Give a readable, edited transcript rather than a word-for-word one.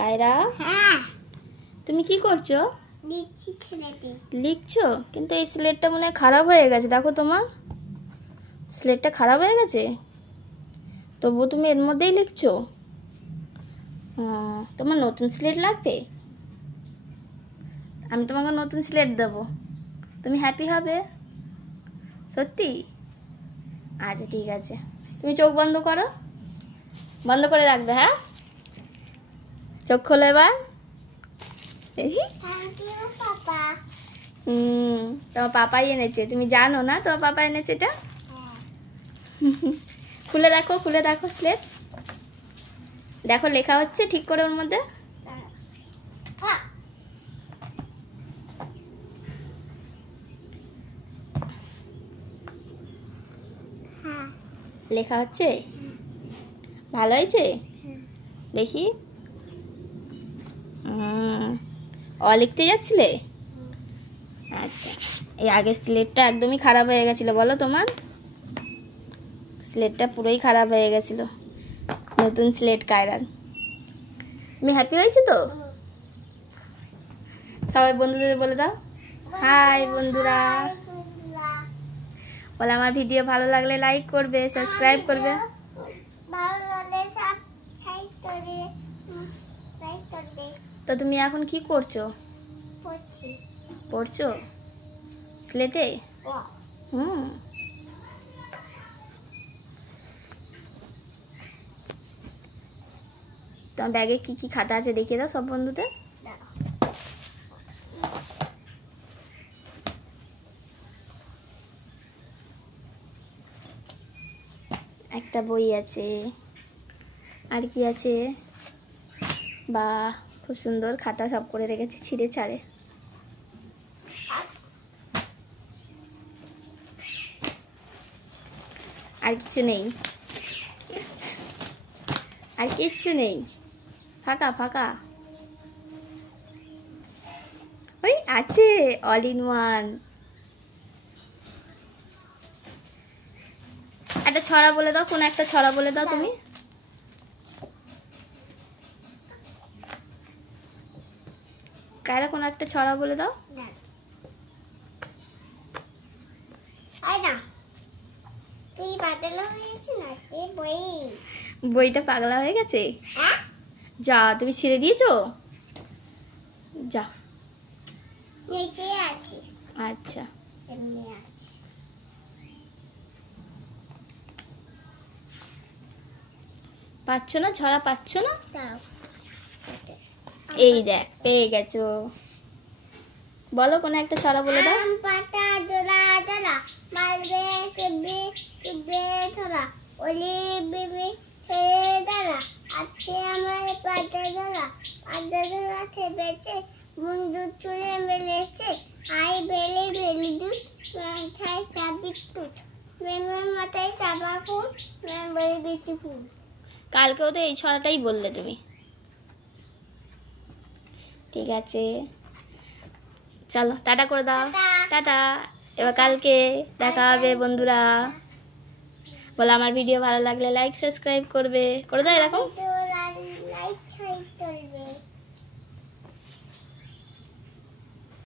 কায়রা, হ্যাঁ তুমি কি করছো? লিখছি ছেলেটি। লিখছো? কিন্তু এই স্লেটটা মনে হয় খারাপ হয়ে গেছে। দেখো তোমার স্লেটটা খারাপ হয়ে গেছে, তবুও তুমি এর মধ্যেই লিখছো। তোমার নতুন স্লেট লাগবে? আমি তোমাকে নতুন স্লেট দেবো, তুমি হ্যাপি হবে। সত্যি? আচ্ছা ঠিক আছে, তুমি চোখ বন্ধ করো, বন্ধ করে রাখবে। হ্যাঁ, চোখ খোলো এবার। থ্যাংক ইউ পাপা। তোমার পাপাই এনেছে, তুমি জানো না তোমার পাপা এনেছে এটা? হ্যাঁ। খুলে দেখো, খুলে দেখো স্লেট, দেখো লেখা হচ্ছে ঠিক করে ওর মধ্যে। হ্যাঁ। হ্যাঁ। লেখা হচ্ছে? ভালো হয়েছে? দেখি। লিখতে যাচ্ছিলে? আচ্ছা, এই আগের স্লেটটা একদমই খারাপ হয়ে গেছিল বলো, তোমার স্লেটটা পুরোই খারাপ হয়ে গেছিল। নতুন স্লেট কায়রার। তুমি হ্যাপি হয়েছো তো? সবাই বন্ধুদের বলে দাও হাই বন্ধুরা। বলে আমার ভিডিও ভালো লাগলে লাইক করবে, সাবস্ক্রাইব করবে। ভালো লাগলে সাবস্ক্রাইব করে লাইক করবে। তো তুমি এখন কি করছো? পড়ছি। পড়ছো স্লেটে? তোমার ব্যাগে কি কি খাতা আছে দেখিয়ে দাও সব বন্ধুদের। একটা বই আছে, আর কি আছে? বাহ, খুব সুন্দর খাতা সব করে রেখেছি ছিঁড়ে ছাড়ে। আর কিছু নেই, আর কিচ্ছু নেই, ফাঁকা ফাঁকা। ওই আছে অল ইন ওয়ান। একটা ছড়া বলে দাও, কোন একটা ছড়া বলে দাও তুমি। কায়রা কোন একটা ছড়া বলে দাও। তুই পাগলা হয়ে গেছিস না? বই, বইটা পাগলা হয়ে গেছে। যা, তুমি ছিঁড়ে দিয়েছো? যা, নিচে আছে। আচ্ছা এমনি আছে। পাচ্ছ না ছড়া, পাচ্ছ না? দাও। এই দেখ পেয়ে গেছো। বলো কোন একটা ছড়া বলে দাও। আম পাতা দোলা দোলা মালবে চুবে চুবে ধরা ওলি বিবি ছেড়ে দাঁড়া আছে আমার পাতা দোলা থেবেছে মুন্ডু চুলে মেলেছে আই বেলে বেলি দুধ মাথায় চাবি টুট মেমের মাথায় চাপা ফুল বলে বেটি ফুল। কালকেও তো এই ছড়াটাই বললে তুমি। ঠিক আছে, চলো টাটা করে দাও। টাটা, এবার কালকে দেখা হবে বন্ধুরা। বলে আমার ভিডিও ভালো লাগলে লাইক সাবস্ক্রাইব করবে, করে দাও এরকম।